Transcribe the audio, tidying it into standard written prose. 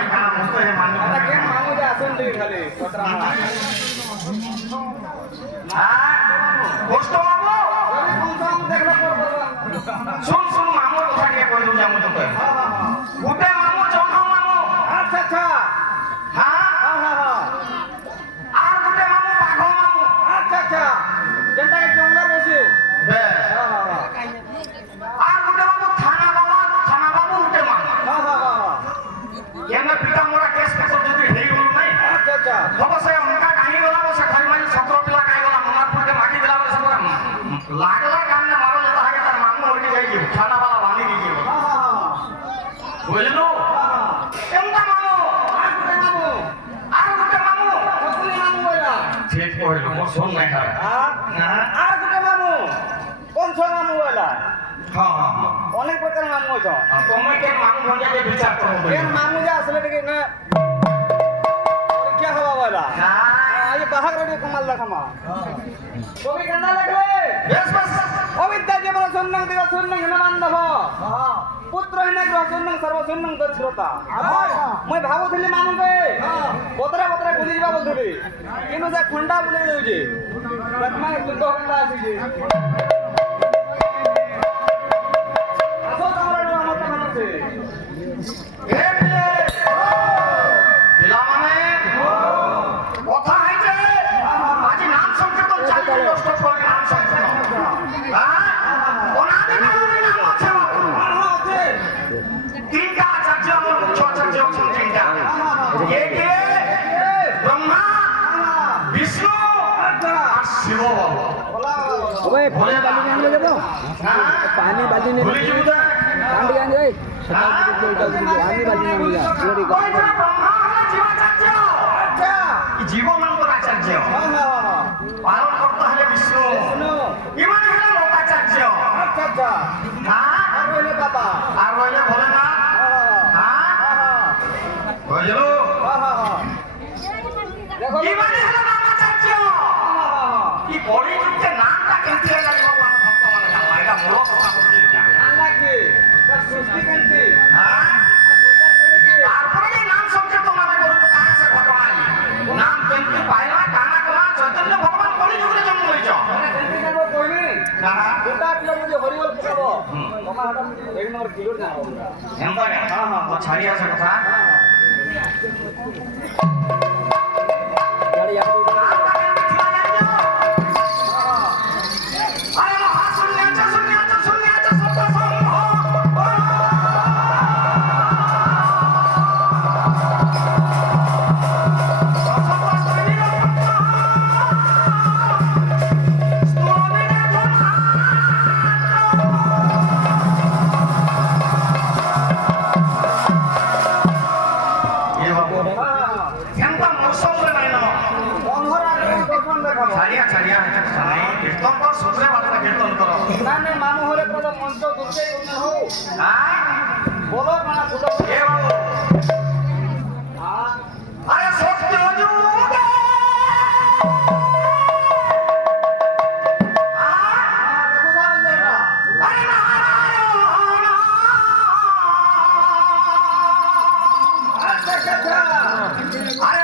পায়খানা মস্ত হে মানি কেন মামু যে আসুন দিকে খালি কতরা কষ্ট বাবু দেখলে শুন শুন মামুর কথা কে কই দউ যামু তোকে গোটে মামু জখম মামু আচ্ছা আচ্ছা হ্যাঁ আর গোটে মামু বাঘ মামু আচ্ছা আচ্ছা যেটা জঙ্গলা বসে বেশ আর গোটে মামু থানা বাবু গোটে মামু কেন পিতা মোরা কেস পেছর যদি হেই গল নাই আচ্ছা আচ্ছা অবশ্যই অনকা কাহি গলা বসে খালি মানে 17 পিলা কাহি গলা মনার পরে মাটি দিলা বসে পুরা লাগলা কান্না মারো যেটা আগে তার মামু ওইটি যাই থানা বালা বাঁধি দিয়ে বুঝলো এমটা মামু আর গোটে মামু সকলি মামু বলা ঠিক কইল মোর শোন নাই খারাপ আর গোটে মামু কোন ছয় মামু বলা হ্যাঁ অনেক প্রকার মামু আছে তুমি কে মামু ভঞ্জাকে বিচার করো কেন মামু যে আসলে দেখে না পরীক্ষা হওয়া বলা এই বাহাগ রেডি কমাল দেখামা কবি কেনা লাগবে বেশ বেশ অবিদ্যা জীবন শূন্যং দিগ শূন্যং হিনমান্ধব পুত্রহীন গ্রহ শূন্যং সর্বশূন্যং দক্ষতা মই ভাবুଥିଲି মামুকে বতরা বতরা বুঝি ଯିବା বলଥିଲି কিন্তু ସେ ଖଣ୍ଡା ବୁଲେଇ ଦଉଛି ପ୍ରଥମେ ଯୁଦ୍ଧ ଖଣ୍ଡା ଆସିଛି ଆସ ତମର ଆମର ତ ମାନୁଛି এ পিলে পিলামানে কথা হইছে আজি নাম সংকীর্তন চালি নষ্ট করে নাম সংকীর্তন হ্যাঁ ওনাদের নাম আছে আছে তিনটা আচার্য আমার মুখ্য আচার্য হচ্ছেন তিনটা কে কে ব্রহ্মা বিষ্ণু আর শিব বাবা ওই পানি বালি নিয়ে যাব পানি বালি নিয়ে ভুলে যাবি তো পানি গান যাই পানি বালি নিয়ে যা লড়ি ওই যে ব্রহ্মা হলো জীবাচার্য আচ্ছা জীব নামক আচার্য হ্যাঁ পালন করতে হলে বিষ্ণু শুনো ইমান হলো লোকাচার্য আচ্ছা আচ্ছা হ্যাঁ আর রইলে বাবা আর রইলে ভোলেনাথ হ্যাঁ বুঝলো দেখো ইমান হলো রামাচার্য কি বড়ি যুক্তে নামটা কেমতে লাগবে ভগবান ভক্ত মানে জানলা এটা মূল কথা বলছি নাকি সৃষ্টি কেন্দ্রে হ্যাঁ তারপরে এই নাম সংকীর্তন মানে করব কার সে ঘটনা নাম কেমতে পাইলা কানা কলা চৈতন্য ভগবান কলি যুগে জন্ম হইছ কেন্দ্রে যাব কইনি গোটা কিলো মুঝে হরিবল পকাবো তোমার হাটা এক নম্বর কিলো না এমন তো ছাড়ি আছে কথা গাড়ি আগে আরে মহা শূন্যাচ শূন্যাচ শূন্যাচ সত্য সম্ভব ছাড়িয়া ছাড়িয়া ছাড়াই কীর্তন কর সূত্রে বার্তা কীর্তন কর না না মামু হলে প্রথম মন্ত্র দুর্গে গুণ হও হ্যাঁ বলো মানা ফুলো এ বাবু আরে সত্য যুগে আরে নারায়ণ আচ্ছা আচ্ছা আরে